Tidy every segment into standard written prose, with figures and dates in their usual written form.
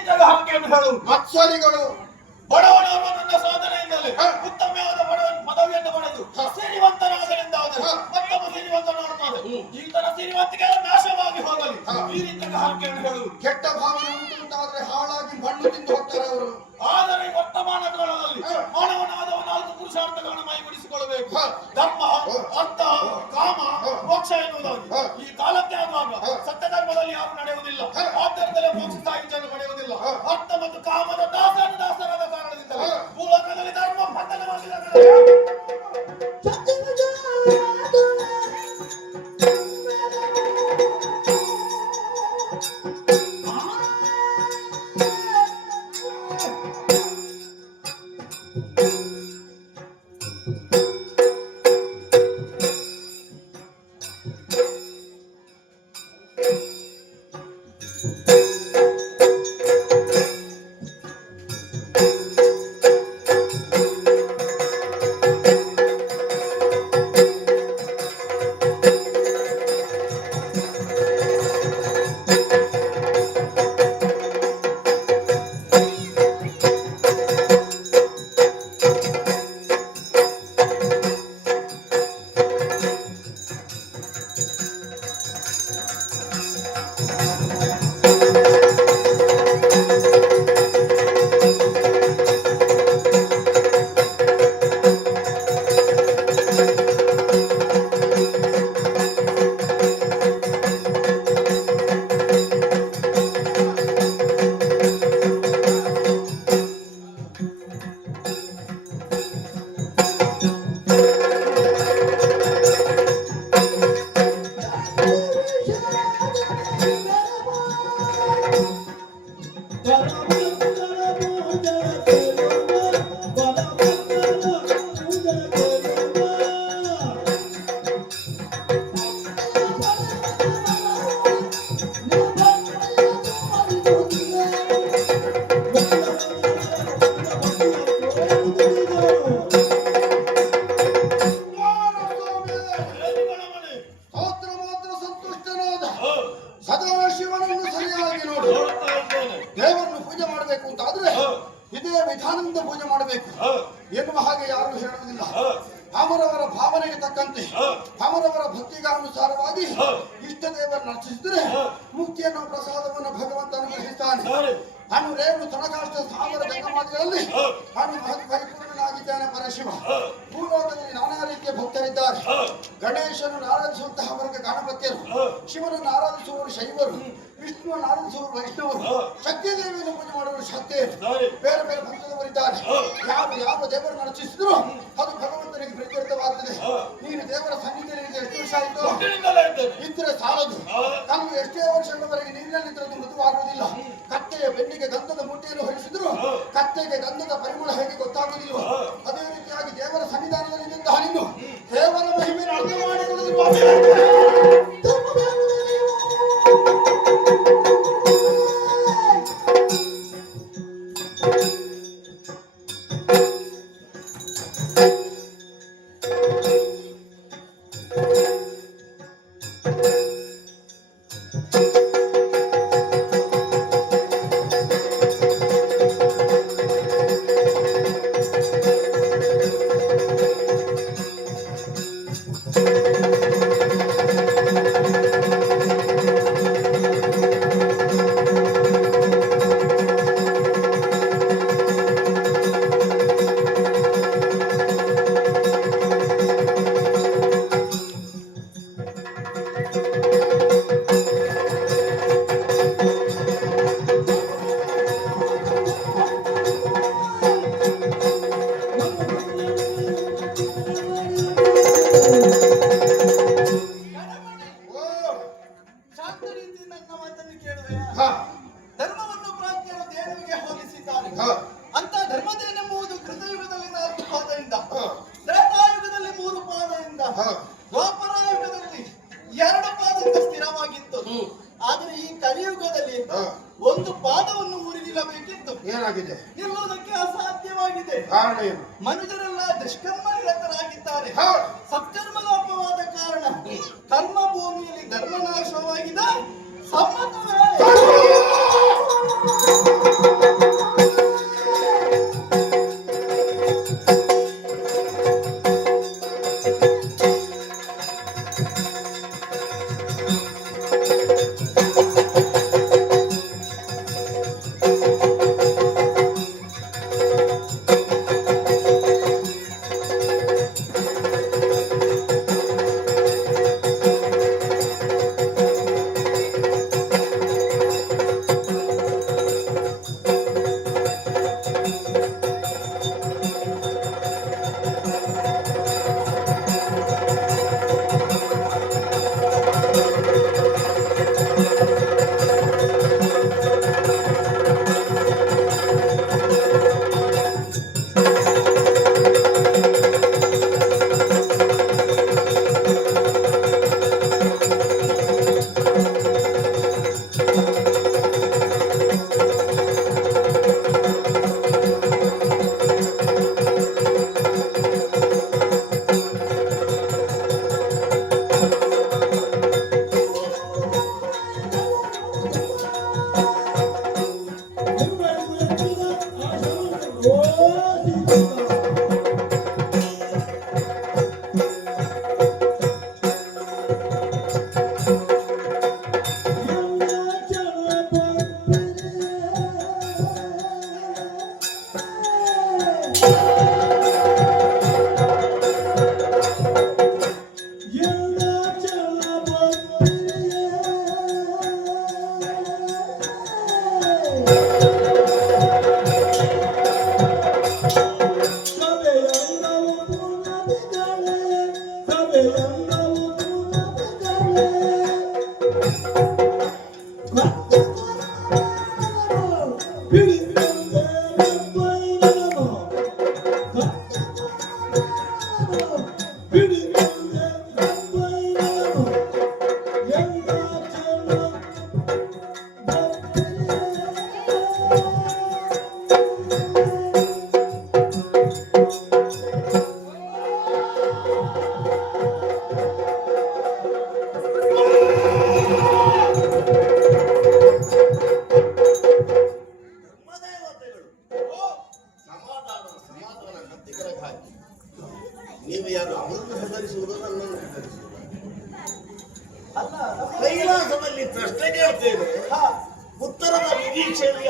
ರೀತಿಯಾಗಿ ಹರಕೆಯನ್ನು ಹೇಳು. ಮತ್ಸರಿಗಳು ಬಡವನಾದ ನನ್ನ ಸಾಧನೆಯಿಂದಲೇ ಉತ್ತಮವಾದ ಪದವಿಯನ್ನು ಪಡೆದು ಸಿರಿವಂತನಾಗಲೆಂದಾದರೆ ಮತ್ತೊಬ್ಬ ಸಿರಿವಂತನಾಗುತ್ತದೆ. ಈತನ ಸಿರಿವಂತಿಗೆ ನಾಶವಾಗಿ ಹೋಗಲಿ. ಈ ರೀತಿಯಾಗಿ ಹರಕೆಯನ್ನು ಹೇಳು. ಕೆಟ್ಟ ಭಾವನೆ ಉಂಟಾದ್ರೆ ಹಾಳಾಗಿ ಮಣ್ಣು ತಿಂದು ಹೋಗ್ತಾರೆ ಅವರು. ಆದರೆ ವರ್ತಮಾನ ಕಾಲದಲ್ಲಿ ಮಾನವನಾದ 4 ಪುರುಷಾರ್ಥಗಳನ್ನು ಮೈಗೂಡಿಸಿಕೊಳ್ಳಬೇಕು. ಧರ್ಮ, ಅರ್ಥ, ಕಾಮ, ಮೋಕ್ಷ ಎನ್ನುವುದಾಗಿ. ಈ ಕಾಲಕ್ಕೆ ಆಗುವಾಗ ಸತ್ಯ ಧರ್ಮದಲ್ಲಿ ಯಾರು ನಡೆಯುವುದಿಲ್ಲ. ಆದ್ದರಿಂದಲೇ ಮೋಕ್ಷ ಸಾಹಿತ್ಯವನ್ನು ಪಡೆಯುವುದಿಲ್ಲ. ಅರ್ಥ ಮತ್ತು ಕಾಮದ ದಾಸರಾದ ಕಾರಣದಿಂದ ಭೂಲೋಕದಲ್ಲಿ ಧರ್ಮ ಪತನವಾಗಿದೆ. ಸದಾಶಿವನನ್ನು ಸರಿಯಾಗಿ ನೋಡು. ದೇವರನ್ನು ಪೂಜೆ ಮಾಡಬೇಕು ಅಂತ ಆದ್ರೆ ಇದೇ ವಿಧಾನದಿಂದ ಪೂಜೆ ಮಾಡಬೇಕು ಎನ್ನುವ ಹಾಗೆ ಯಾರು ಹೇಳುವುದಿಲ್ಲ. ಅವರವರ ಭಾವನೆಗೆ ತಕ್ಕಂತೆ ಅವರವರ ಭಕ್ತಿಗಾನುಸಾರವಾಗಿ ಇಷ್ಟ ದೇವರನ್ನು ಅರ್ಚಿಸಿದರೆ ಮುಕ್ತಿಯನ್ನು ಪ್ರಸಾದವನ್ನು ಭಗವಂತ ಅನುಗ್ರಹಿಸ್ತಾನೆ. ರೇಣು ತನಕಾಷ್ಟ ಸಾಗರ ಜಂಗಮಾದಿಗಳಲ್ಲಿ ಪರಿಪೂರ್ಣನಾಗಿದ್ದಾನೆ ಪರಶಿವ. ಭೂಲೋಕದಲ್ಲಿ ನಾನಾ ರೀತಿಯ ಭಕ್ತರಿದ್ದಾರೆ. ಗಣೇಶನನ್ನು ಆರಾಧಿಸುವಂತಹ ವರ್ಗ ಗಣಪತಿಯರು, ಶಿವನನ್ನು ಆರಾಧಿಸುವವರು ಶೈವರು, ವಿಷ್ಣುವನ್ನು ಆರಾಧಿಸುವವರು ವೈಷ್ಣವರು, ಶಕ್ತಿ ದೇವಿಯನ್ನು ಪೂಜೆ ಮಾಡುವವರು ಶಕ್ತಿಯರು, ಬೇರೆ ಬೇರೆ ಭಕ್ತದವರಿದ್ದಾರೆ. ಯಾರು ಯಾವ ದೇವರನ್ನು ಅರ್ಚಿಸಿದ್ರು ಅದು ಭಗವಂತನಿಗೆ ಪ್ರೀತ್ಯರ್ಥವಾಗುತ್ತದೆ. ನೀನು ದೇವರ ಸನ್ನಿಧಿಯಲ್ಲಿ ಎಷ್ಟು ವರ್ಷ ಆಯಿತು ಇದ್ರೆ ಸಾಲದು. ನಮ್ಗೆ ಎಷ್ಟೇ ವರ್ಷಗಳವರೆಗೆ ನೀರಿನಲ್ಲಿದ್ದರೆ ಮೃದುವಾಗುವುದಿಲ್ಲ. ಕತ್ತೆಯ ಬೆನ್ನಿಗೆ ಗಂಧದ ಮುಟ್ಟೆಯನ್ನು ಹೊರಿಸಿದ್ರು ಕತ್ತೆಗೆ ಗಂಧದ ಪರಿಮಳ ಹೇಗೆ ಗೊತ್ತಾಗುವುದಿಲ್ಲ. ಅದೇ ರೀತಿಯಾಗಿ ದೇವರ ಸನ್ನಿಧಾನದಲ್ಲಿ ನಿಂತ ನೀನು ದೇವರ ಮಹಿಮೆಯನ್ನು ಅರ್ಥ ಮಾಡಿಕೊಳ್ಳುವುದು. ಧರ್ಮವನ್ನು ಪ್ರಾಜ್ಞರು ದೇವರಿಗೆ ಹೋಲಿಸಿದ್ದಾರೆ. ಅಂತ ಧರ್ಮದೇನೆಂಬುದು ಕೃತಯುಗದಲ್ಲಿ 4 ಪಾದದಿಂದ, ತ್ರೇತಾಯುಗದಲ್ಲಿ 3 ಪಾದದಿಂದ, ದ್ವಾಪರಾಯುಗದಲ್ಲಿ 2 ಪಾದದಿಂದ ಸ್ಥಿರವಾಗಿತ್ತು. ಆದರೆ ಈ ಕಲಿಯುಗದಲ್ಲಿ 1 ಪಾದವನ್ನು ಊರಿ ನಿಲ್ಲಬೇಕಿತ್ತು. ಏನಾಗಿದೆ? ನಿಲ್ಲುವುದಕ್ಕೆ ಅಸಾಧ್ಯವಾಗಿದೆ. ಮನುಜರೆಲ್ಲ ದುಷ್ಕರ್ಮ ನಿರತರಾಗಿದ್ದಾರೆ. ಸತ್ಕರ್ಮಲೋಪವಾದ ಕಾರಣ ಕರ್ಮ ಭೂಮಿಯಲ್ಲಿ ಧರ್ಮನಾಶವಾಗಿದೆ. ಸಮ್ಮತವೇ?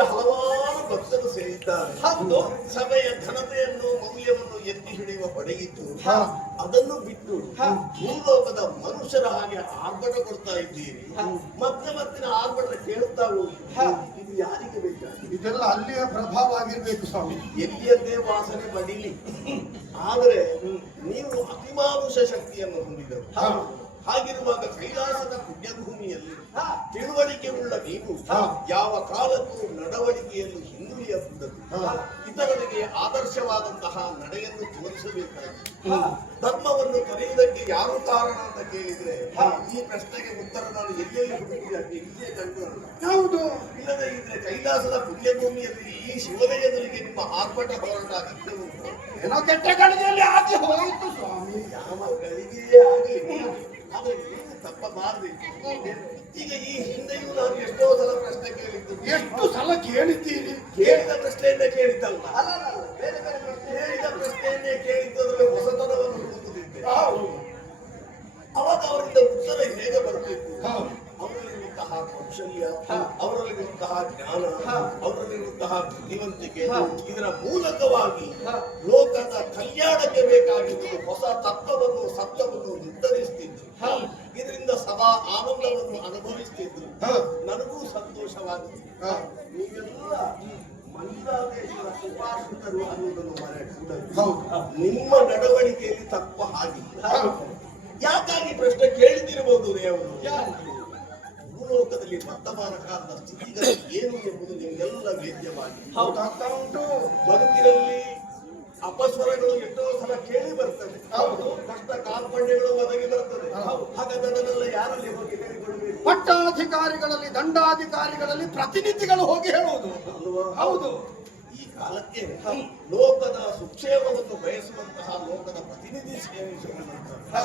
ಇಲ್ಲಿಗೆ ಹಲವಾರು ಭಕ್ತರು ಸೇರಿದ್ದಾರೆ. ಹೌದು. ಸಭೆಯ ಘನತೆಯನ್ನು ಮೌಲ್ಯವನ್ನು ಎತ್ತಿ ಹಿಡಿಯುವ ಪಡೆಯಿತು. ಹಾ. ಅದನ್ನು ಬಿಟ್ಟು ಹಾ. ಭೂಲೋಕದ ಮನುಷ್ಯರ ಹಾಗೆ ಆರ್ಭಟ ಕೊಡ್ತಾ ಇದ್ದೀರಿ. ಹಾ. ಮತ್ತೆ ಮತ್ತಿನ ಆರ್ಭಟ ಕೇಳುತ್ತಾ ಹೋಗಿ ಹಾ. ಇದು ಯಾರಿಗೆ ಬೇಕಾಗಿದೆ? ಇದೆಲ್ಲ ಅಲ್ಲಿಯ ಪ್ರಭಾವ ಆಗಿರ್ಬೇಕು ಸ್ವಾಮಿ. ಎಲ್ಲಿಯದ್ದೇ ವಾಸನೆ ಬಡಿಲಿ. ಆದರೆ ನೀವು ಅತಿಮಾನುಷ ಶಕ್ತಿಯನ್ನು ಹೊಂದಿದರು. ಹಾ. ಹಾಗಿರುವಾಗ ಕೈಲಾಸದ ಪುಣ್ಯಭೂಮಿಯಲ್ಲಿ ಹಾ. ತಿಳುವಳಿಕೆ ಉಳ್ಳ ನೀವು ಹಾ. ಯಾವ ಕಾಲಕ್ಕೂ ನಡವಳಿಕೆಯನ್ನು ಹಿಂದುಳಿಯಬಾರದು. ಹಾ. ಇತರರಿಗೆ ಆದರ್ಶವಾದಂತಹ ನಡೆಯನ್ನು ತೋರಿಸಬೇಕಾಗಿದೆ. ಹಾ. ಧರ್ಮವನ್ನು ತೊರೆಯುವುದಕ್ಕೆ ಯಾರು ಕಾರಣ ಅಂತ ಕೇಳಿದ್ರೆ ಹಾ. ಈ ಪ್ರಶ್ನೆಗೆ ಉತ್ತರ ನಾನು ಎಲ್ಲೆಲ್ಲಿ ಹುಡುಕಿದೆ ಇಲ್ಲಿಯೇ ಕಂಡು ಹೌದು. ಇಲ್ಲದೆ ಇದ್ರೆ ಕೈಲಾಸದ ಪುಣ್ಯಭೂಮಿಯಲ್ಲಿ ಈ ಶಿವನ ಎದುರಿಗೆ ನಿಮ್ಮ ಆರ್ಭಟ ಹೋರಾಟ ಅಗತ್ಯ ಉಂಟು. ಏನೋ ಕೆಟ್ಟ ಕಡೆಯಲ್ಲಿ ಆಗಿ ಹೋಯಿತು ಸ್ವಾಮಿ. ಯಾವ ಗಳಿಗೆಯೇ ಆಗಲಿ ಆದ್ರೆ ಏನು ತಪ್ಪಬಾರದು. ಈಗ ಈ ಹಿಂದೆಯೂ ನಾನು ಎಷ್ಟೋ ಸಲ ಪ್ರಶ್ನೆ ಕೇಳಿದ್ದು. ಎಷ್ಟು ಸಲ ಕೇಳಿದ್ದೀರಿ? ಕೇಳಿದ ಪ್ರಶ್ನೆಯನ್ನೇ ಕೇಳಿದ್ದಲ್ಲ, ಅಲ್ಲ, ಬೇರೆ ಬೇರೆ ಪ್ರಶ್ನೆ. ಕೇಳಿದ ಪ್ರಶ್ನೆಯನ್ನೇ ಕೇಳಿದ್ದರಲ್ಲಿ ಹೊಸತನವನ್ನು ಹುಡುಕುತ್ತಿದ್ದೆ. ಅವಾಗ ಅವರಿಂದ ಉತ್ತರ ಹೇಗೆ ಬರಬೇಕು? ಹೌದು. ಅವರಲ್ಲಿರುವಂತಹ ಕೌಶಲ್ಯ, ಹಾ. ಅವರಲ್ಲಿರುವಂತಹ ಜ್ಞಾನ, ಹಾ. ಅವರಲ್ಲಿರುವಂತಹ ಬುದ್ಧಿವಂತಿಕೆ, ಹಾ. ಇದರ ಮೂಲಕವಾಗಿ ಹಾ. ಲೋಕದ ಕಲ್ಯಾಣಕ್ಕೆ ಬೇಕಾಗಿದ್ದು ಹೊಸ ತತ್ವವನ್ನು ಸತ್ಯವನ್ನು ನಿರ್ಧರಿಸ್ತಿದ್ರು. ಹಾ. ಇದರಿಂದ ಸದಾ ಆನಂದವನ್ನು ಅನುಭವಿಸ್ತಿದ್ರು. ಹಾ. ನನಗೂ ಸಂತೋಷವಾಗುತ್ತೆ. ಹಾ. ನೀವೆಲ್ಲ ಮಂಜುನಾಥೇಶ್ವರ ಸುಪಾಶ್ರಿತರು ಅನ್ನುವುದನ್ನು ಮರೆಯಕೂಡದು. ಹೌದು. ನಿಮ್ಮ ನಡವಳಿಕೆಯಲ್ಲಿ ತಪ್ಪ ಹಾಗಿಲ್ಲ. ಹಾ. ಯಾಕಾಗಿ ಪ್ರಶ್ನೆ ಕೇಳಿದಿರಬಹುದು ನೀವು. ಯಾರು? ಭೂಲೋಕದಲ್ಲಿ ವರ್ತಮಾನ ಕಾಲದ ಸ್ಥಿತಿಗತಿ ಏನು ಎಂಬುದು ನಿಮಗೆಲ್ಲ ವೇದ್ಯವಾಗಿದೆ. ಹೌದಾಗ್ತಾ ಉಂಟು. ಬದುಕಿನಲ್ಲಿ ಅಪಸ್ವರಗಳು ಎಷ್ಟೋ ಸಲ ಕೇಳಿ ಬರ್ತದೆ. ಹೌದು. ಕಷ್ಟ ಕಾರ್ಪಣ್ಯಗಳು ಒದಗಿ ಬರ್ತದೆ. ಹೌದು. ಹಾಗಾದ್ರೆ ಅದನ್ನೆಲ್ಲ ಯಾರಲ್ಲಿ ಹೋಗಿ ಹೇಳಿಕೊಡ್ಬೇಕು? ಪಟ್ಟಾಧಿಕಾರಿಗಳಲ್ಲಿ ದಂಡಾಧಿಕಾರಿಗಳಲ್ಲಿ ಪ್ರತಿನಿಧಿಗಳು ಹೋಗಿ ಹೇಳುವುದು. ಅಲ್ವಾ? ಹೌದು. ಈ ಕಾಲಕ್ಕೆ ಲೋಕದ ಸುಕ್ಷೇಮವನ್ನು ಬಯಸುವಂತಹ ಲೋಕದ ಪ್ರತಿನಿಧಿ ಸೇವಿಸುವಂತಹ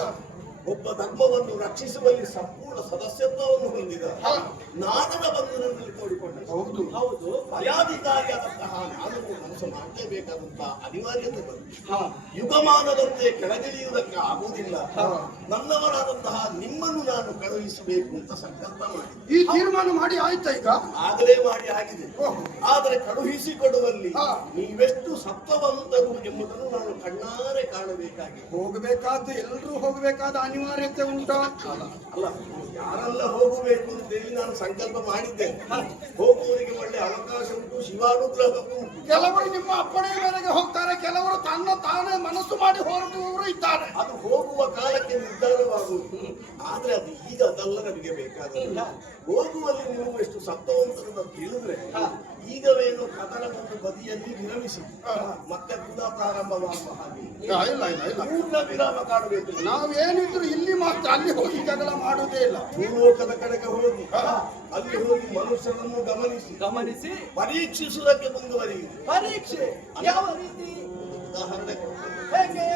ಒಬ್ಬ ಧರ್ಮವನ್ನು ರಕ್ಷಿಸುವಲ್ಲಿ ಸಂಪೂರ್ಣ ಸದಸ್ಯತ್ವವನ್ನು ಹೊಂದಿದ ಹಾ. ನಾನದ ಬಂಧನದಲ್ಲಿ ತೋಡಿಕೊಂಡ. ಹೌದು. ಹೌದು. ಭಯಾಧಿಕಾರಿಯಾದಂತಹ ನಾನು ಮನಸ್ಸು ಮಾಡಲೇಬೇಕಾದಂತಹ ಅನಿವಾರ್ಯತೆ ಬಂತು. ಹಾ. ಯುಗಮಾನದಂತೆ ಕೆಳಗಿಳಿಯುವುದಕ್ಕೆ ಆಗುವುದಿಲ್ಲ. ಹಾ. ನನ್ನವರಾದಂತಹ ನಿಮ್ಮನ್ನು ನಾನು ಕಳುಹಿಸಬೇಕು ಅಂತ ಸಂಕಲ್ಪ ಮಾಡಿದೆ. ಈ ತೀರ್ಮಾನ ಮಾಡಿ ಆಯ್ತಾ ಈಗ? ಆಗಲೇ ಮಾಡಿ ಆಗಿದೆ. ಓಹ್. ಆದರೆ ಕಳುಹಿಸಿಕೊಡುವಲ್ಲಿ ಹಾ. ನೀವೆಷ್ಟು ಸತ್ವವಂತರು ಎಂಬುದನ್ನು ನಾನು ಕಣ್ಣಾರೆ ಕಾಣಬೇಕಾಗಿದೆ. ಹೋಗಬೇಕಾದ ಎಲ್ಲರೂ ಹೋಗಬೇಕಾದ ಅನಿವಾರ್ಯತೆ ಉಂಟಾ? ಅಲ್ಲ, ಯಾರೆಲ್ಲ ಹೋಗಬೇಕು ಅಂತೇಳಿ ನಾನು ಸಂಕಲ್ಪ ಮಾಡಿದ್ದೇನೆ. ಹೋಗುವವರಿಗೆ ಒಳ್ಳೆ ಅವಕಾಶ ಉಂಟು, ಶಿವಾನುಗ್ರಹಕ್ಕೂ ಉಂಟು. ಕೆಲವರು ನಿಮ್ಮ ಅಪ್ಪಣೆ ಮೇರೆಗೆ ಹೋಗ್ತಾರೆ, ಕೆಲವರು ತಾನೇ ಮನಸ್ಸು ಮಾಡಿ ಹೊರಡುವವರು ಇದ್ದಾರೆ. ಅದು ಹೋಗುವ ಕಾಲಕ್ಕೆ ನಿರ್ಧಾರವಾಗುವುದು. ಆದ್ರೆ ಅದು ಈಗ ಅದಲ್ಲ ನಮಗೆ ಬೇಕಾದ. ಹೋಗುವಲ್ಲಿ ನೀವು ಎಷ್ಟು ಸತ್ವವಂತರನ್ನು ತಿಳಿದ್ರೆ ಈಗವೇನು ಕದನವನ್ನು ಬದಿಯಲ್ಲಿ ವಿರಮಿಸಿ ಮತ್ತೆ ಪುನಃ ಪ್ರಾರಂಭವಾಗುವ ಹಾಗೆ ಪೂರ್ಣ ವಿರಾಮ ಕಾಣಬೇಕು. ನಾವೇನಿದ್ರು ಇಲ್ಲಿ ಮಾತ್ರ, ಅಲ್ಲಿ ಹೋಗಿ ಜಗಳ ಮಾಡುವುದೇ ಇಲ್ಲ. ಭೂಲೋಕದ ಕಡೆಗೆ ಹೋಗಿ ಅಲ್ಲಿ ಹೋಗಿ ಮನುಷ್ಯರನ್ನು ಗಮನಿಸಿ ಪರೀಕ್ಷಿಸುವುದಕ್ಕೆ ಮುಂದುವರಿಯುವುದು. ಪರೀಕ್ಷೆ ಯಾವ ರೀತಿ? ಉದಾಹರಣೆ ಕೊಡ್ತೇನೆ. ಹೇಗೆ?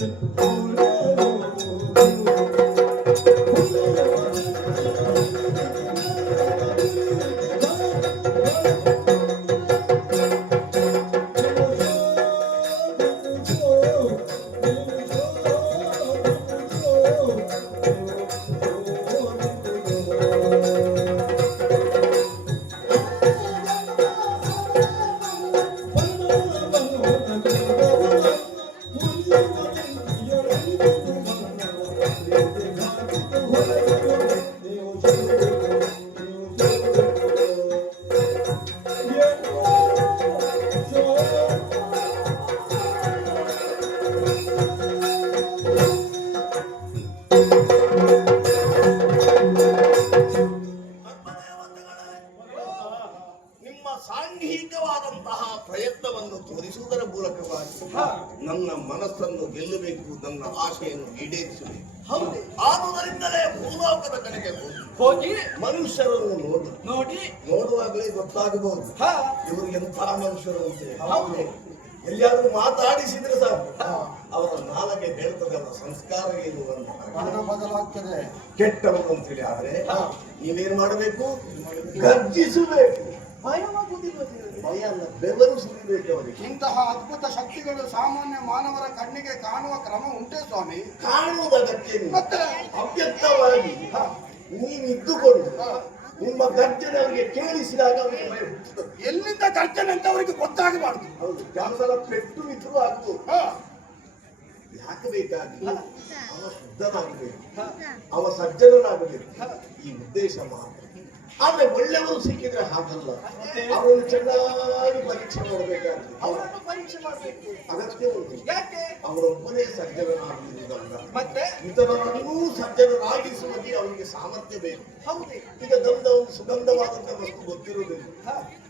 ನಿಮ್ಮ ಸಾಂಘಿಕವಾದಂತಹ ಪ್ರಯತ್ನವನ್ನು ತೋರಿಸುವುದರ ಮೂಲಕವಾಗಿ ನನ್ನ ಮನಸ್ಸನ್ನು ಗೆಲ್ಲಬೇಕು, ನನ್ನ ಆಶೆಯನ್ನು ಈಡೇರಿಸಬೇಕು. ಹೌದು. ಆದುದರಿಂದಲೇ ಭೂಲೋಕದ ಕಡೆಗೆ ಹೋಗಿ ಮನುಷ್ಯರನ್ನು ನೋಡಿ ನೋಡುವಾಗಲೇ ಗೊತ್ತಾಗಬಹುದು ಹಾ ಇವರು ಎಂಥ ಮನುಷ್ಯರು ಅಂತ. ಹೌದು. ಎಲ್ಲಿಯಾದ್ರೂ ಮಾತಾಡಿಸಿದ್ರೆ ಸಾಕು ಅವರ ನಾಲಗೆ ಹೇಳ್ತದಲ್ಲ ಸಂಸ್ಕಾರ ಏನು ಅಂತ. ಬಣ್ಣ ಬದಲಾಗ್ತದೆ. ಕೆಟ್ಟವನು ಅಂತೇಳಿ ಆದ್ರೆ ನೀವೇನ್ ಮಾಡಬೇಕು? ಗರ್ಜಿಸಬೇಕು. ಭಯವಾಗುವುದಿಲ್ಲ ಭಯ ಅಲ್ಲ, ಬೆವರು ಸುರಿಬೇಕು ಅವರಿಗೆ. ಇಂತಹ ಅದ್ಭುತ ಶಕ್ತಿಗಳು ಸಾಮಾನ್ಯ ಮಾನವರ ಕಣ್ಣಿಗೆ ಕಾಣುವ ಕ್ರಮ ಉಂಟೆ ಸ್ವಾಮಿ? ಕಾಣುವುದು ಅಗತ್ಯ ಇಲ್ಲ. ಮತ್ತೆ ಅವ್ಯಕ್ತವಾಗಿ ನೀವಿದ್ದುಕೊಂಡು ನಿಮ್ಮ ಗರ್ಜನೆ ಅವರಿಗೆ ಕೇಳಿಸಿದಾಗ ಅವರಿಗೆ ಭಯ ಹುಟ್ಟುತ್ತದೆ. ಎಲ್ಲಿಂದ ಗರ್ಜನೆ ಅಂತ ಅವರಿಗೆ ಗೊತ್ತಾಗಬಾರ್ದು. ಹೌದು, ಕೆಲವು ಸಲ ಪೆಟ್ಟು ಇದ್ರೂ ಆಗ್ಬೋದು. ಯಾಕೆ ಬೇಕಾಗಿಲ್ಲ, ಅವ ಶುದ್ಧನಾಗಬೇಕು, ಅವ ಸಜ್ಜನನಾಗಬೇಕು, ಈ ಉದ್ದೇಶ ಮಾತ್ರ. ಆದ್ರೆ ಒಳ್ಳೆಯವರು ಸಿಕ್ಕಿದ್ರೆ ಹಾಗಲ್ಲ, ಅವರನ್ನು ಚೆನ್ನಾಗಿ ಪರೀಕ್ಷೆ ಮಾಡಬೇಕಾಗ್ತದೆ. ಅವರನ್ನು ಪರೀಕ್ಷೆ ಮಾಡಬೇಕು. ಅಗತ್ಯ ಉಂಟು. ಯಾಕೆ? ಅವರೊಬ್ಬನೇ ಸಜ್ಜನನಾಗುವುದಲ್ಲ, ಮತ್ತೆ ಇತರರನ್ನೂ ಸಜ್ಜನರಾಗಿಸುವಲ್ಲಿ ಅವರಿಗೆ ಸಾಮರ್ಥ್ಯ ಬೇಕು. ಹೌದೇ ಈಗ ಗಂಧ ಒಂದು ಸುಗಂಧವಾದಂತಹ ವಸ್ತು ಗೊತ್ತಿರುವುದಿಲ್ಲ,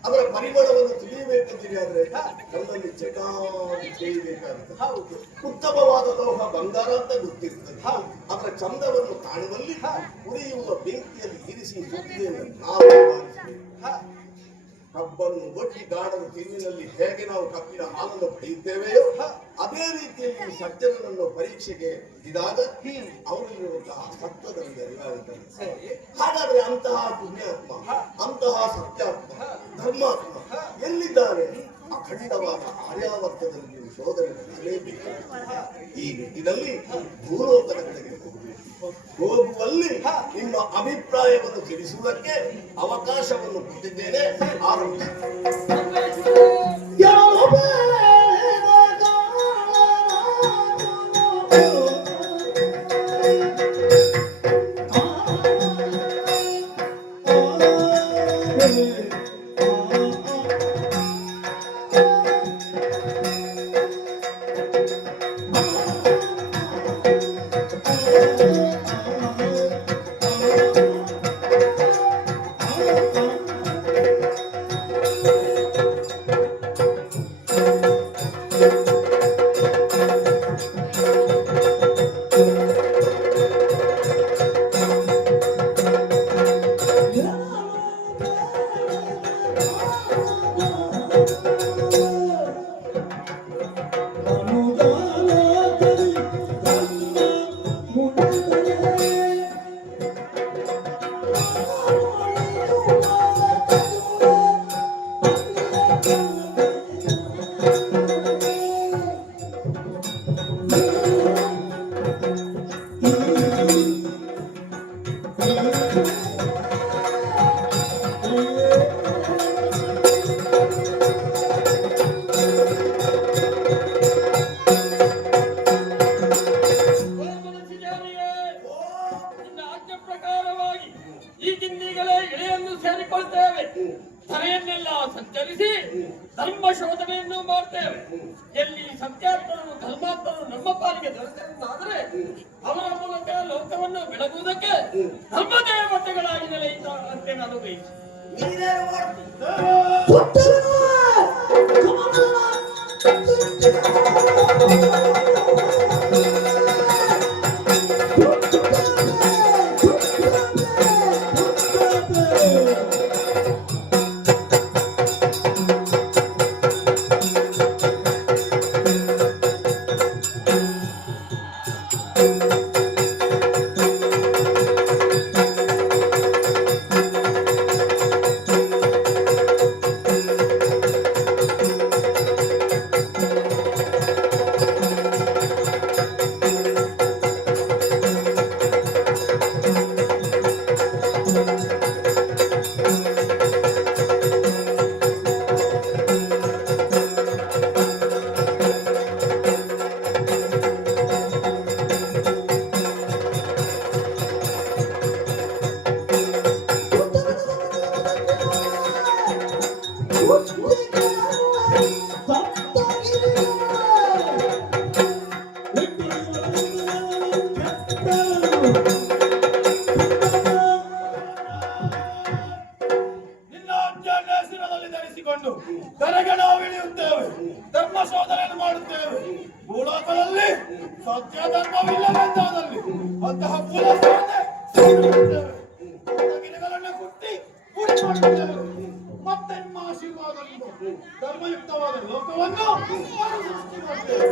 ಅದರ ಪರಿಮಳವನ್ನು ತಿಳಿಯಬೇಕಂತೀವಿ ಆದ್ರೆ ಕಲ್ಲಲ್ಲಿ ಚೆನ್ನಾಗಿ ತಿಳಿಯಬೇಕಾಗುತ್ತೆ. ಹೌದು. ಉತ್ತಮವಾದ ಲೋಹ ಬಂಗಾರ ಅಂತ ಗೊತ್ತಿರ್ತದೆ, ಅದರ ಚಂದವನ್ನು ಕಾಣುವಲ್ಲಿ ಉರಿಯುವ ಬೆಂಕಿಯಲ್ಲಿ ಇರಿಸಿ ಸುದ್ದಿಯನ್ನು ನಾವು ಬಾರಿಸಬೇಕು. ಕಬ್ಬನ್ನು ಒಟ್ಟಿ ಗಾಢದ ತಿನ್ನಿನಲ್ಲಿ ಹೇಗೆ ನಾವು ಕಬ್ಬಿನ ಹಾಲನ್ನು ಪಡೆಯುತ್ತೇವೆಯೋ ಅದೇ ರೀತಿಯಲ್ಲಿ ಈ ಸಜ್ಜನನನ್ನು ಪರೀಕ್ಷೆಗೆ ಇದಾಗ ಅವರಲ್ಲಿರುವಂತಹ ಸತ್ವದಲ್ಲಿ ಅರಿವಾಗುತ್ತದೆ. ಹಾಗಾದ್ರೆ ಅಂತಹ ಪುಣ್ಯಾತ್ಮ, ಅಂತಹ ಸತ್ಯಾತ್ಮ, ಧರ್ಮಾತ್ಮ ಎಲ್ಲಿದ್ದಾರೆ? ಅಖಂಡವಾದ ಆರ್ಯಾವರ್ತದಲ್ಲಿ ನೀವು ಶೋಧನೆ ನಡೆಸಲೇಬೇಕು. ಈ ನಿಟ್ಟಿನಲ್ಲಿ ಭೂಲೋಕದ ಕಡೆಗೆ ಹೋಗಬೇಕು. ಹೋಗುವಲ್ಲಿ ನಿಮ್ಮ ಅಭಿಪ್ರಾಯವನ್ನು ತಿಳಿಸುವುದಕ್ಕೆ ಅವಕಾಶವನ್ನು ಕೊಟ್ಟಿದ್ದೇನೆ. ಆರಂಭಿಸಿ. ಈಗಿಂದೀಗಲೇ ಇಳೆಯನ್ನು ಸೇರಿಕೊಳ್ತೇವೆ, ಧರೆಯನ್ನೆಲ್ಲ ಸಂಚರಿಸಿ ಧರ್ಮ ಶೋಧನೆಯನ್ನು ಮಾಡ್ತೇವೆ. ಎಲ್ಲಿ ಸತ್ಯಾತ್ಮನು ಧರ್ಮಾತ್ಮನು ನಮ್ಮ ಪಾಲಿಗೆ ದೊರೆತಂತಾದರೆ ಅವರ ಮೂಲಕ ಲೋಕವನ್ನು ಬೆಳಗುವುದಕ್ಕೆ ಧರ್ಮ ದೇವತೆಗಳಾಗಿ ನೆಲೆಯುತ್ತಾರೆ ನಾನು ಬಯಸಿ. ನೀನೇ ಮಾಡ್ತೀನಿ. ಸತ್ಯ ಧರ್ಮವಿಲ್ಲವೆಂದಾದಲ್ಲಿ ಅಂತಹ ಕುಲಸ್ಥಾನ ಗಿಡಗಳನ್ನು ಕುಟ್ಟಿ ಪೂಜೆ ಮಾಡುತ್ತೇವೆ. ಮತ್ತೆ ನಿಮ್ಮ ಆಶೀರ್ವಾದದಿಂದ ಧರ್ಮಯುಕ್ತವಾದ ಲೋಕವನ್ನು ಮರುಸೃಷ್ಟಿ ಮಾಡುತ್ತೇವೆ.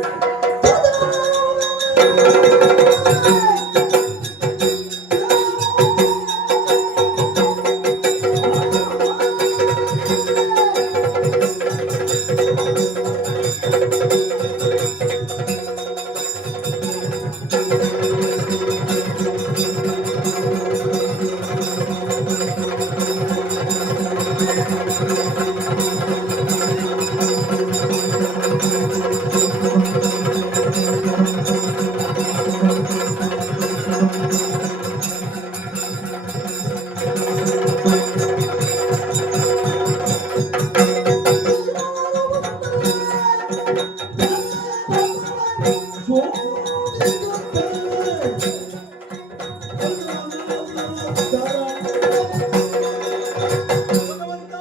ಭಗವಂತ,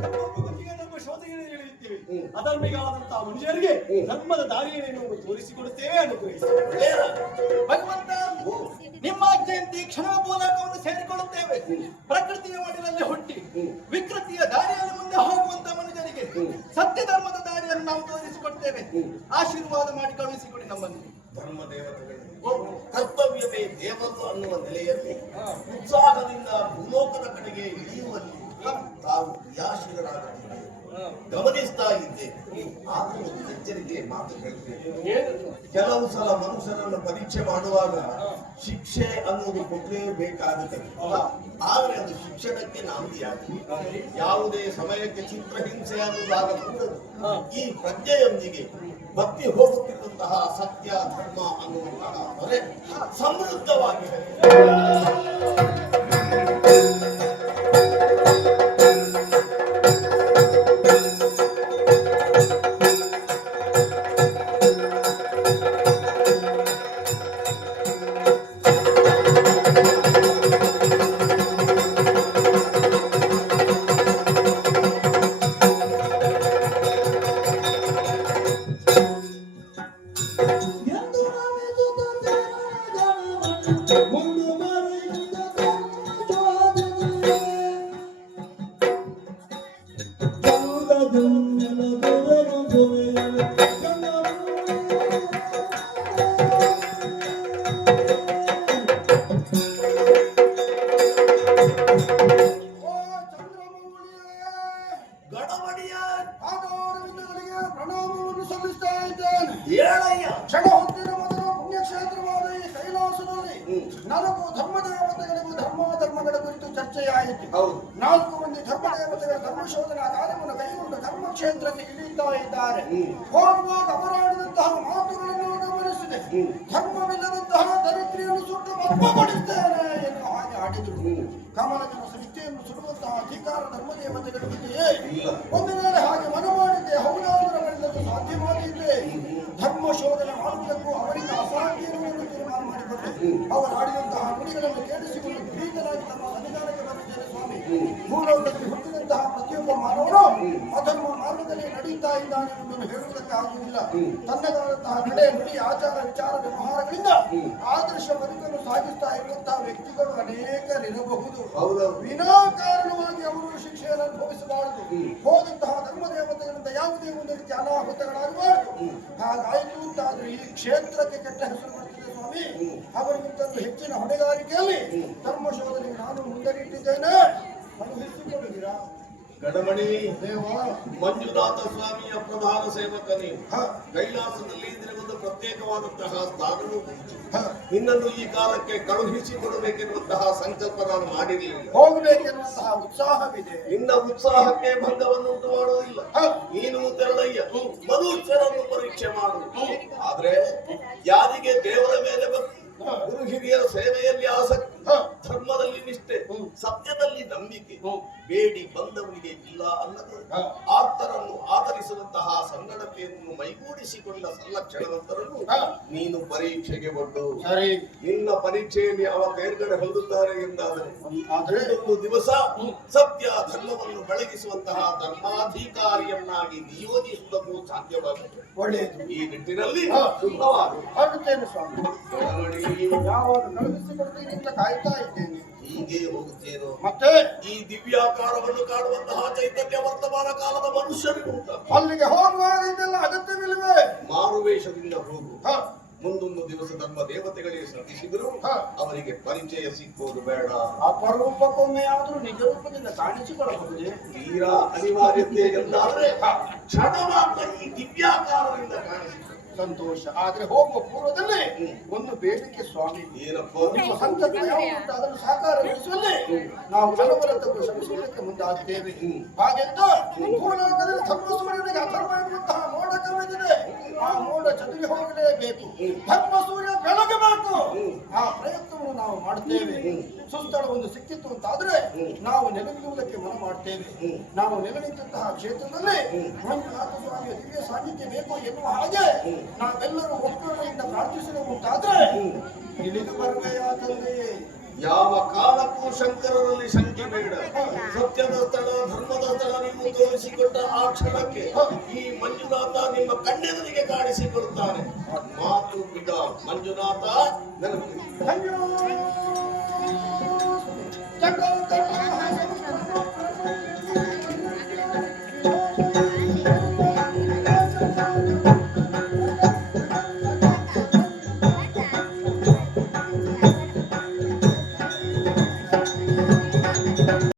ನಮ್ಮ ಬಗೆಗೆ ನಮ್ಮ ಶೋಧನೆಯನ್ನು ಹೇಳಿದ್ದೇವೆ. ಅಧರ್ಮಿಗಳಾದಂತಹ ಮನುಷ್ಯರಿಗೆ ಧರ್ಮದ ದಾರಿಯನ್ನು ತೋರಿಸಿಕೊಡುತ್ತೇವೆ ಅನುಗ್ರಹಿಸಿ. ಭಗವಂತ, ನಿಮ್ಮ ಆಜ್ಞೆಯಂತೆ ಕ್ಷಣ ಮೂಲಕವನ್ನು ಸೇರಿಕೊಳ್ಳುತ್ತೇವೆ. ಪ್ರಕೃತಿಯ ಮಡಿಲಲ್ಲಿ ಹುಟ್ಟಿ ವಿಕೃತಿಯ ದಾರಿಯಲ್ಲಿ ಮುಂದೆ ಹೋಗುವಂತ ಮನುಷ್ಯರಿಗೆ ಸತ್ಯ ಧರ್ಮದ ದಾರಿಯನ್ನು ನಾವು ತೋರಿಸಿಕೊಡ್ತೇವೆ. ಆಶೀರ್ವಾದ ಮಾಡಿ ಕಳುಹಿಸಿಕೊಡಿ ನಮ್ಮನ್ನು. ಧರ್ಮ ದೇವತೆಗಳು ಕರ್ತವ್ಯವೇ ದೇವರು ಅನ್ನುವ ನೆಲೆಯಲ್ಲಿ ಉತ್ಸಾಹದಿಂದ ಭೂಲೋಕದ ಕಡೆಗೆ ಇಳಿಯುವಲ್ಲಿ ತಾವು ಕ್ರಿಯಾಶೀಲರಾಗುತ್ತಾರೆ. ಗಮನಿಸ್ತಾ ಇದ್ದೇವೆ. ಆದರೂ ಒಂದು ಎಚ್ಚರಿಕೆ ಮಾತು ಹೇಳ್ತೇವೆ. ಕೆಲವು ಸಲ ಮನುಷ್ಯರನ್ನು ಪರೀಕ್ಷೆ ಮಾಡುವಾಗ ಶಿಕ್ಷೆ ಅನ್ನುವುದು ಕೊಡಲೇಬೇಕಾಗುತ್ತದೆ. ಆದರೆ ಅದು ಶಿಕ್ಷಣಕ್ಕೆ ನಾಂದಿಯಾಗಿದೆ. ಯಾವುದೇ ಸಮಯಕ್ಕೆ ಚಿತ್ರಹಿಂಸೆ ಅನ್ನುವುದಾಗಬಹುದು. ಈ ಪ್ರಜ್ಞೆಯೊಂದಿಗೆ ಭಕ್ತಿ ಹೋಗುತ್ತಿರುವಂತಹ ಸತ್ಯ ಧರ್ಮ ಅನ್ನುವಂತಹ ಹೊರೆ ಸಮೃದ್ಧವಾಗಿದೆ. ಗಡಬಡಿಯ ಪಾದಾರವಿಂದಗಳಿಗೆ ಪ್ರಣಾಮವನ್ನು ಸಲ್ಲಿಸ್ತಾ ಇದ್ದೇನೆ. ಏಳಯ್ಯ ಕ್ಷಣ ಹೊತ್ತಿನ ಮೊದಲು ಪುಣ್ಯಕ್ಷೇತ್ರವಾದ ಈ ಕೈಲಾಸದಲ್ಲಿ ನನಗೂ ಧರ್ಮದೇವತೆಗಳಿಗೂ ಧರ್ಮಗಳ ಕುರಿತು ಚರ್ಚೆಯಾಯಿತು. ಹೌದು. 4 ಮಂದಿ ಧರ್ಮದೇವತೆಗಳ ಧರ್ಮಶೋಧನಾ ಕಾರ್ಯವನ್ನು ಕೈಗೊಂಡು ಧರ್ಮಕ್ಷೇತ್ರಕ್ಕೆ ಇಳಿಯುತ್ತಾ ಇದ್ದಾರೆ. ಹೋಗುವಾಗ ಅವರಾಡಿದಂತಹ ಮಾತುಗಳನ್ನು ಗಮನಿಸಿದೆ. ಧರ್ಮವಿಲ್ಲದಂತಹ ದರಿದ್ರಿಯನ್ನು ಸುಟ್ಟು ಭಸ್ಮಗೊಳಿಸುತ್ತೇನೆ ಎನ್ನುವ ಹಾಗೆ ಆಡಿದರು. ಕಮಲದ ಸೃಷ್ಟಿಯನ್ನು ಸುಡುವಂತಹ ಅಧಿಕಾರ ಧರ್ಮದೇವತೆಗಳಿದೆಯೇ? ಒಂದು ವೇಳೆ ಹಾಗೆ ಮನ ಮಾಡಿದ್ದೆ, ಹೌದಾದರೂ ಅವರಿಲ್ಲದೆ ಸಾಧ್ಯ ಮಾಡಿದ್ದೆ. ಧರ್ಮ ಶೋಧನೆ ಮಾಡುವುದಕ್ಕೂ ಅವರಿಂದ ಅಸಾಧ್ಯವನ್ನು ತೀರ್ಮಾನ ಮಾಡಿಕೊಂಡೆ. ಅವರು ಆಡಿದಂತಹ ನುಡಿಗಳನ್ನು ಕೇಳಿಸಿಕೊಂಡು ಪ್ರೀತರಾಗಿ ತಮ್ಮ ಅಧಿಕಾರಕ್ಕೆ ಬಂದಿದ್ದೇನೆ ಸ್ವಾಮಿ. ಭೂಲೋಕದಲ್ಲಿ ಹುಟ್ಟಿದಂತಹ ಪ್ರತಿಯೊಬ್ಬ ಮಾನವನು ಅಧರ್ಮ ಮಾರ್ಗದಲ್ಲಿ ನಡೆಯುತ್ತಾ ಇದ್ದಾನೆ ಎಂಬುದನ್ನು ಹೇಳುವುದಕ್ಕಾಗುವುದಿಲ್ಲ. ತನ್ನದಾದಂತಹ ನಡೆ, ನುಡಿ, ಆಚಾರ, ವಿಚಾರ, ವ್ಯವಹಾರಗಳಿಂದ ಆದರ್ಶ ಬದುಕನ್ನು ಸಾಗಿಸ್ತಾ ಇರುವಂತಹ ವ್ಯಕ್ತಿಗಳು ಅನೇಕರಿರಬಹುದು. ವಿನಾಕಾರಣವಾಗಿ ಅವರು ಶಿಕ್ಷೆಯನ್ನು ಅನುಭವಿಸಬಾರದು. ಹೋದಂತಹ ಧರ್ಮದೇವತೆಗಳಿಂದ ಯಾವುದೇ ಒಂದು ರೀತಿಯ ಅನಾಹುತಗಳಾಗಬಾರದು. ಹಾಗಾಯಿತು ಅಂತಾದ್ರೆ ಈ ಕ್ಷೇತ್ರಕ್ಕೆ ಕೆಟ್ಟ ಹೆಸರು ಬರ್ತದೆ ಸ್ವಾಮಿ. ಅವರಿಗಿಂತಲೂ ಹೆಚ್ಚಿನ ಹೊಣೆಗಾರಿಕೆಯಲ್ಲಿ ಧರ್ಮ ಶೋಧನೆಗೆ ನಾನು ಮುಂದರಿಟ್ಟಿದ್ದೇನೆ. ಕಳುಹಿಸಿಕೊಡುವಿರಾ? ಗಡಮಣಿ ದೇವ, ಮಂಜುನಾಥ ಸ್ವಾಮಿಯ ಪ್ರಧಾನ ಸೇವಕ ನೀವು. ಕೈಲಾಸದಲ್ಲಿ ನಿನಗೊಂದು ಪ್ರತ್ಯೇಕವಾದಂತಹ ಸ್ಥಾನವೂ ಉಂಟು. ನಿನ್ನನ್ನು ಈ ಕಾಲಕ್ಕೆ ಕಳುಹಿಸಿಕೊಡಬೇಕೆನ್ನುವಂತಹ ಸಂಕಲ್ಪ ನಾನು ಮಾಡಿರಲಿಲ್ಲ. ಹೋಗಬೇಕೆನ್ನುವಂತಹ ಉತ್ಸಾಹವಿದೆ. ನಿನ್ನ ಉತ್ಸಾಹಕ್ಕೆ ಭಂಗವನ್ನು ಉಂಟು ಮಾಡುವುದಿಲ್ಲ. ನೀನು ತೆರಳಯ್ಯ, ಮನುಷ್ಯರನ್ನು ಪರೀಕ್ಷೆ ಮಾಡು. ಆದ್ರೆ ಯಾರಿಗೆ ದೇವರ ಮೇಲೆ ಭಕ್ತಿ, ಗುರು ಹಿರಿಯರ ಸೇವೆಯಲ್ಲಿ ಆಸಕ್ತಿ, ಧರ್ಮದಲ್ಲಿ ನಿಷ್ಠೆ, ಸತ್ಯದಲ್ಲಿ ನಂಬಿಕೆ, ಬೇಡಿ ಬಂದವನಿಗೆ ಇಲ್ಲ ಅನ್ನದೆ ಆರ್ತರನ್ನು ಆಧರಿಸಿ ಬೆಳಗಿಸುವಂತಹ ಸನ್ನಡತೆಯನ್ನು ಮೈಗೂಡಿಸಿಕೊಂಡ ಸಲ್ಲಕ್ಷಣ ನಂತರವೂ ನೀನು ಪರೀಕ್ಷೆಗೆ ಬಂದು ಸರಿ. ನಿನ್ನ ಪರೀಕ್ಷೆಯಲ್ಲಿ ಅವ ತೇರ್ಗಡೆ ಹೊಂದುತ್ತಾರೆ ಎಂದಾದರೆ ಆದ್ರೆ ಒಂದು ದಿವಸ ಸತ್ಯ ಧರ್ಮವನ್ನು ಬೆಳಗಿಸುವಂತಹ ಧರ್ಮಾಧಿಕಾರಿಯನ್ನಾಗಿ ನಿಯೋಜಿಸುವುದಕ್ಕೂ ಸಾಧ್ಯವಾಗುತ್ತೆ. ಒಳ್ಳೆಯದು. ಈ ನಿಟ್ಟಿನಲ್ಲಿ ಶುಭವಾಗು. ಹೊರಡುತ್ತೇನೆ ಸ್ವಾಮಿ. ನೋಡಿ, ಯಾವಾಗ ಕಳುಹಿಸಿಕೊಡ್ತೀನಿ ಅಂತ ಕಾಯ್ತಾ ಇದ್ದೇನೆ. ಹೀಗೆ ಹೋಗುತ್ತೇನೋ ಮತ್ತೆ ಈ ದಿವ್ಯಾಕಾರವನ್ನು ಕಾಣುವಂತಹ ಚೈತನ್ಯ ವರ್ತಮಾನ ಕಾಲದ ಮನುಷ್ಯರಿಗೂ ಉಂಟ. ಅಲ್ಲಿಗೆ ಹೋಗುವಾಗ ಇದೆಲ್ಲ ಅಗತ್ಯವಿಲ್ವೇ? ಮಾರುವೇಷದಿಂದ ಹೋಗು. ಹ, ಮುಂದೊಂದು ದಿವಸ ಧರ್ಮ ದೇವತೆಗಳಿಗೆ ಶ್ರಮಿಸಿದ್ರು ಅವರಿಗೆ ಪರಿಚಯ ಸಿಕ್ಕೋದು ಬೇಡ. ಅಪರೂಪಕ್ಕೊಮ್ಮೆ ಆದ್ರೂ ನಿಜ ರೂಪದಿಂದ ಕಾಣಿಸಿಕೊಳ್ಳಬಹುದೇ? ತೀರಾ ಅನಿವಾರ್ಯತೆ ಎಂದಾದ್ರೆ ಕ್ಷಣ ಮಾತ್ರ ಈ ದಿವ್ಯಾಕಾರದಿಂದ ಕಾಣಿಸಿತು. ಸಂತೋಷ. ಆದ್ರೆ ಹೋಗುವ ಪೂರ್ವದಲ್ಲಿ ಒಂದು ಬೇಡಿಕೆ ಸ್ವಾಮಿ. ಏನಪ್ಪ? ನಿಮ್ಮ ಸಂಕಲ್ಪ ಯಾವುದುಂಟು ಅದನ್ನು ಸಾಕಾರಗೊಳಿಸುವಲ್ಲಿ ನಾವು ಅನವರತಕ್ಕೂ ಶ್ರಮಿಸುವುದಕ್ಕೆ ಮುಂದಾಗುತ್ತೇವೆ. ಹಾಗೆಂದ ಭೂಲೋಕದಲ್ಲಿ ಧರ್ಮಸೂರ್ಯನಿಗೆ ಅಧರ್ಮ ಎನ್ನುವಂತಹ ಮೋಡ ಕವಿದಿದೆ. ಆ ಮೋಡ ಚದುರಿ ಹೋಗಲೇಬೇಕು. ಧರ್ಮಸೂರ್ಯ ಬೆಳಗಬೇಕು. ಆ ಪ್ರಯತ್ನವನ್ನು ನಾವು ಮಾಡುತ್ತೇವೆ. ಸುಸ್ಥಳ ಒಂದು ಸಿಕ್ಕಿತ್ತು ಅಂತಾದ್ರೆ ನಾವು ನೆಲೆನಿಲ್ಲುವುದಕ್ಕೆ ಮನ ಮಾಡ್ತೇವೆ. ನಾವು ನೆಲೆನಿಂತಹ ಕ್ಷೇತ್ರದಲ್ಲಿ ಮಂಜುನಾಥ ಸ್ವಾಮಿಯ ದಿವ್ಯ ಸಾನ್ನಿಧ್ಯ ಬೇಕು ಎನ್ನುವ ಹಾಗೆ ನಾವೆಲ್ಲರೂ ಒಕ್ಕೂಟದಿಂದ ಪ್ರಾರ್ಥಿಸಲು ಅಂತಾದ್ರೆ ಇಳಿದು ಬರುವೆಯಾ ತಂದೆಯೇ? ಯಾವ ಕಾಲಕ್ಕೂ ಶಂಕರರಲ್ಲಿ ಶಂಕೆ ಬೇಡ. ಸತ್ಯದ ಸ್ಥಳ ಧರ್ಮದ ಸ್ಥಳ ನೀವು ತೋರಿಸಿಕೊಟ್ಟ ಆ ಕ್ಷಣಕ್ಕೆ ಈ ಮಂಜುನಾಥ ನಿಮ್ಮ ಕಣ್ಣೆದುರಿಗೆ ಕಾಣಿಸಿಕೊಡುತ್ತಾನೆ. ಮಾತು ಬಿಡ ಮಂಜುನಾಥ ನನಗೆ ಜಗೋ